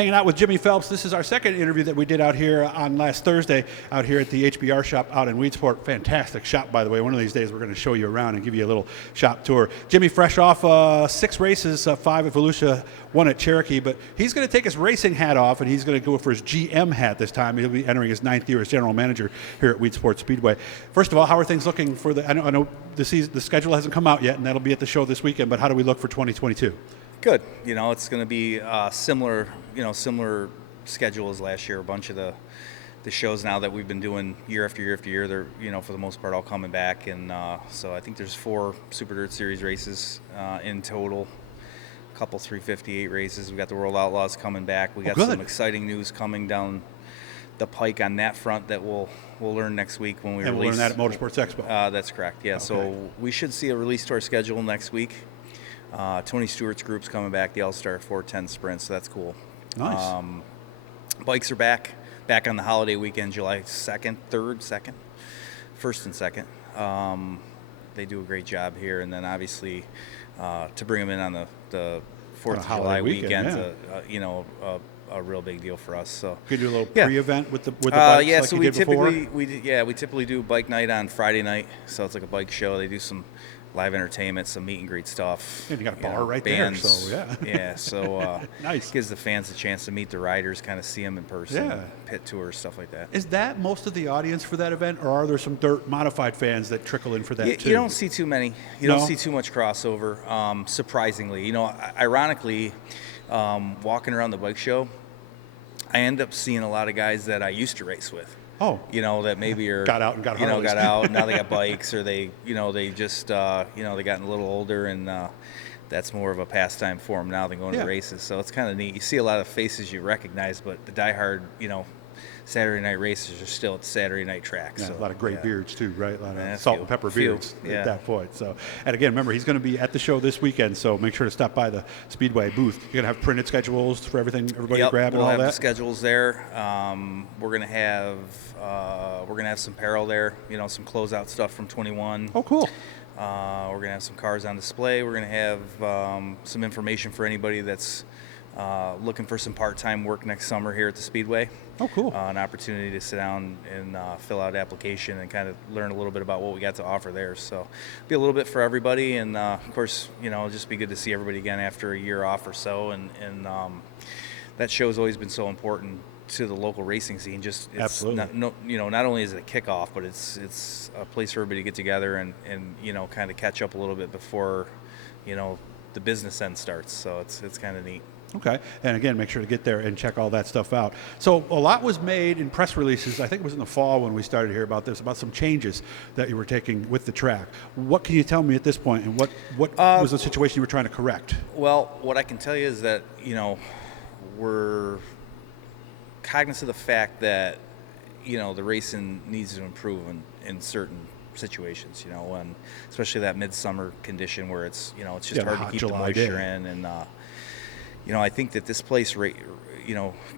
Hanging out with Jimmy Phelps. This is our second interview that we did out here on last Thursday, out here at the HBR shop out in Weedsport. Fantastic shop, by the way. One of these days we're going to show you around and give you a little shop tour. Jimmy, fresh off 6 races, 5 at Volusia, 1 at Cherokee, but he's going to take his racing hat off and he's going to go for his GM hat this time. He'll be entering his 9th year as general manager here at Weedsport Speedway. First of all, how are things looking for I know the schedule hasn't come out yet, and that'll be at the show this weekend, but how do we look for 2022? Good. It's going to be similar schedule as last year. A bunch of the shows now that we've been doing year after year after year, they're for the most part all coming back, and so I think there's 4 Super Dirt Series races in total. A couple 358 races. We got the World Outlaws coming back. We got some exciting news coming down the pike on that front that we'll learn next week when we release. And we'll learn that at Motorsports Expo. That's correct. Yeah. Okay. So we should see a release to our schedule next week. Tony Stewart's group's coming back, the All-Star 410 Sprint, so that's cool. Nice. Bikes are back on the holiday weekend, July 2nd, 3rd, 2nd, 1st and 2nd. They do a great job here, and then obviously to bring them in on the 4th of July weekend, a real big deal for us. So could you do a little pre-event with the bikes like so you did before? We typically do bike night on Friday night, so it's like a bike show. They do some live entertainment, some meet and greet stuff. And you got a bar right bands, there, so yeah. Yeah, so nice. Gives the fans a chance to meet the riders, kind of see them in person, pit tours, stuff like that. Is that most of the audience for that event, or are there some dirt modified fans that trickle in for that too? You don't see too many. You don't see too much crossover, surprisingly. Ironically, walking around the bike show, I end up seeing a lot of guys that I used to race with. Oh, that maybe are got out and got Harleys. Got out and now they got bikes, or they just they gotten a little older, and that's more of a pastime for them now than going to races. So it's kind of neat. You see a lot of faces you recognize, but the diehard Saturday night races are still at the Saturday night track. Yeah, so, a lot of great beards too, right? A lot of salt and pepper beards at that point. So, and again, remember, he's going to be at the show this weekend, so make sure to stop by the Speedway booth. You're going to have printed schedules for everybody to grab and all that? We'll have the schedules there. We're going to have some apparel there, some closeout stuff from 21. Oh, cool. We're going to have some cars on display. We're going to have some information for anybody that's looking for some part-time work next summer here at the Speedway. Oh, cool. An opportunity to sit down and fill out an application and kind of learn a little bit about what we got to offer there. So be a little bit for everybody, and of course, it'll just be good to see everybody again after a year off or so. And that show's always been so important to the local racing scene. Just it's absolutely. Not only is it a kickoff, but it's a place for everybody to get together and kind of catch up a little bit before the business end starts. So it's kind of neat. Okay, and again, make sure to get there and check all that stuff out. So a lot was made in press releases. I think it was in the fall when we started to hear about this, about some changes that you were taking with the track. What can you tell me at this point, and what was the situation you were trying to correct? Well, what I can tell you is that we're cognizant of the fact that the racing needs to improve in certain situations, and especially that midsummer condition where it's just hard to keep the moisture in, and I think that this place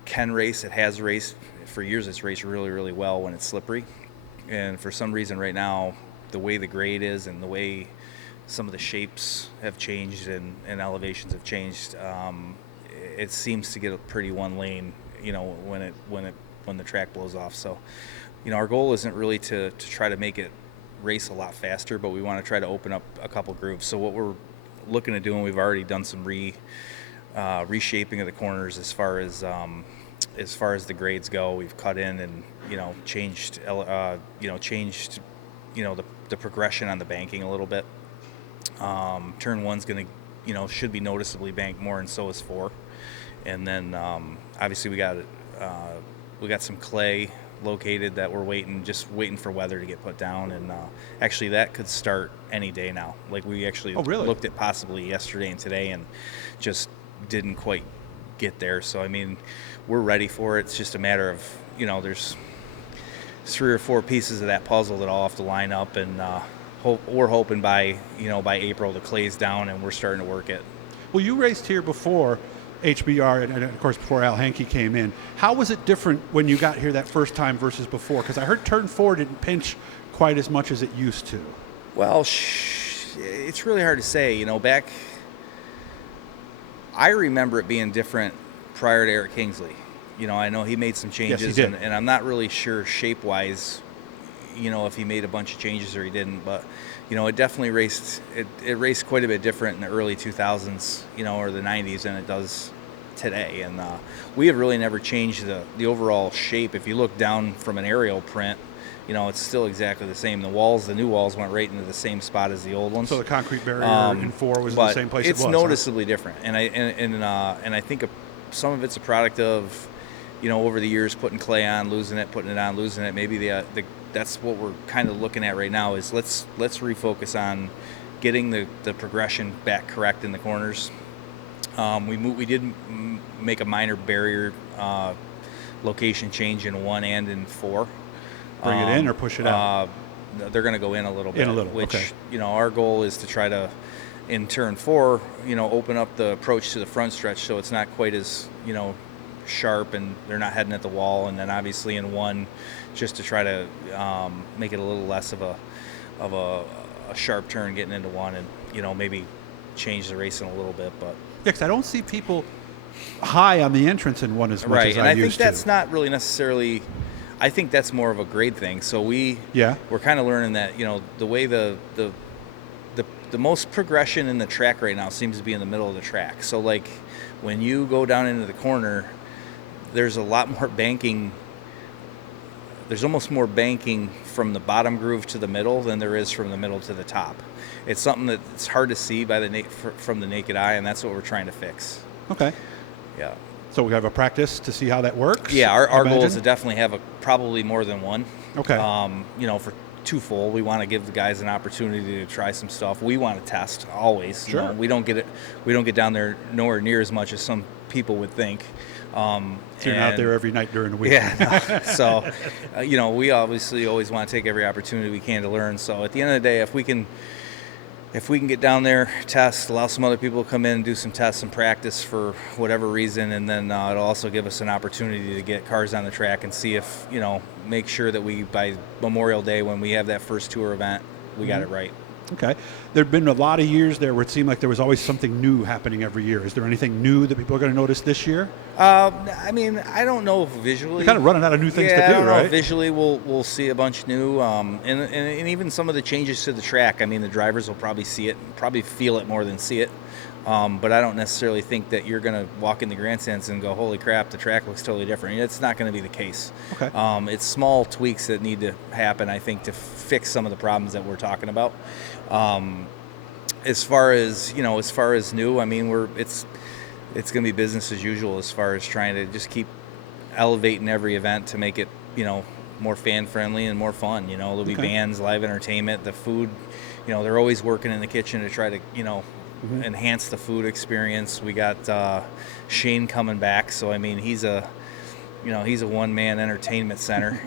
can race. It has raced for years. It's raced really, really well when it's slippery, and for some reason right now, the way the grade is and the way some of the shapes have changed and elevations have changed, it seems to get a pretty one lane when the track blows off. So our goal isn't really to try to make it race a lot faster, but we want to try to open up a couple grooves. So what we're looking to do, and we've already done some reshaping of the corners as far as the grades go. We've cut in and changed the progression on the banking a little bit. Turn 1's going to should be noticeably banked more, and so is 4. And then obviously we got some clay located that we're waiting for weather to get put down, and actually that could start any day now. Like we actually looked at possibly yesterday and today, and just didn't quite get there. So I mean, we're ready for it. It's just a matter of there's 3 or 4 pieces of that puzzle that all have to line up, and we're hoping by April the clay's down and we're starting to work it. Well, you raced here before HBR, and of course before Al Hankey came in. How was it different when you got here that first time versus before? Because I heard turn 4 didn't pinch quite as much as it used to. Well, it's really hard to say. Back, I remember it being different prior to Eric Kingsley. You know, I know he made some changes, Yes, he did. and I'm not really sure shape-wise, you know, if he made a bunch of changes or he didn't. But, you know, it definitely raced. It raced quite a bit different in the early 2000s, you know, or the 90s than it does today. And we have really never changed the overall shape. If you look down from an aerial print, you know, it's still exactly the same. The new walls went right into the same spot as the old ones. So the concrete barrier in 4 was in the same place it was. It's noticeably different, and I think some of it's a product of, you know, over the years putting clay on, losing it, putting it on, losing it. Maybe that's what we're kind of looking at right now. Is let's refocus on getting the progression back correct in the corners. We did make a minor barrier location change in 1 and in 4. Bring it in or push it out? They're going to go in a little bit. Which, okay. you know, our goal is to try to, in turn 4, you know, open up the approach to the front stretch so it's not quite as, you know, sharp and they're not heading at the wall. And then obviously in 1, just to try to make it a little less of a sharp turn getting into 1, and, you know, maybe change the racing a little bit. But Yeah, because I don't see people high on the entrance in 1 as much as and I think used to. that's not really necessarily. I think that's more of a grade thing. So we're kind of learning that, you know, the way the most progression in the track right now seems to be in the middle of the track. So like when you go down into the corner, there's a lot more banking. There's almost more banking from the bottom groove to the middle than there is from the middle to the top. It's something that's hard to see by from the naked eye, and that's what we're trying to fix. Okay. Yeah. So we have a practice to see how that works? Yeah, our goal is to definitely have probably more than 1. Okay. You know, for twofold, we want to give the guys an opportunity to try some stuff. We want to test always. Sure. You know, we don't get down there nowhere near as much as some people would think. So you're not out there every night during the week. Yeah. No. So, you know, we obviously always want to take every opportunity we can to learn. So at the end of the day, if we can get down there, test, allow some other people to come in and do some tests and practice for whatever reason, and then it'll also give us an opportunity to get cars on the track and see if, you know, make sure that we, by Memorial Day, when we have that first tour event, we got it right. Okay. There have been a lot of years there where it seemed like there was always something new happening every year. Is there anything new that people are going to notice this year? I mean, I don't know if visually. You're kind of running out of new things to do, I don't know. right? Visually, we'll see a bunch new, and even some of the changes to the track. I mean, the drivers will probably see it, probably feel it more than see it. But I don't necessarily think that you're going to walk in the grandstands and go, holy crap, the track looks totally different. It's not going to be the case. Okay. It's small tweaks that need to happen, I think, to fix some of the problems that we're talking about. As far as new, I mean, it's going to be business as usual as far as trying to just keep elevating every event to make it, you know, more fan friendly and more fun. You know, there'll be bands, live entertainment, the food. You know, they're always working in the kitchen to try to, you know, enhance the food experience. We got Shane coming back, so I mean, he's a one-man entertainment center.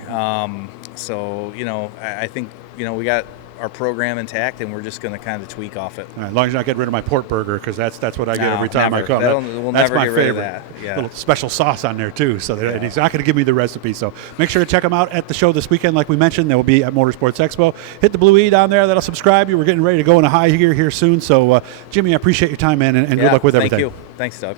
So, you know, I think, you know, we got our program intact, and we're just going to kind of tweak off it. All right, as long as you're not getting rid of my pork burger, because that's what I get every time I come. We'll that's never my get favorite. rid of that. Yeah. Little special sauce on there too. So and he's not going to give me the recipe. So make sure to check him out at the show this weekend. Like we mentioned, they will be at Motorsports Expo. Hit the blue E down there. That'll subscribe you. We're getting ready to go in a high here soon. So Jimmy, I appreciate your time, man, and good luck with everything. Thank you. Thanks, Doug.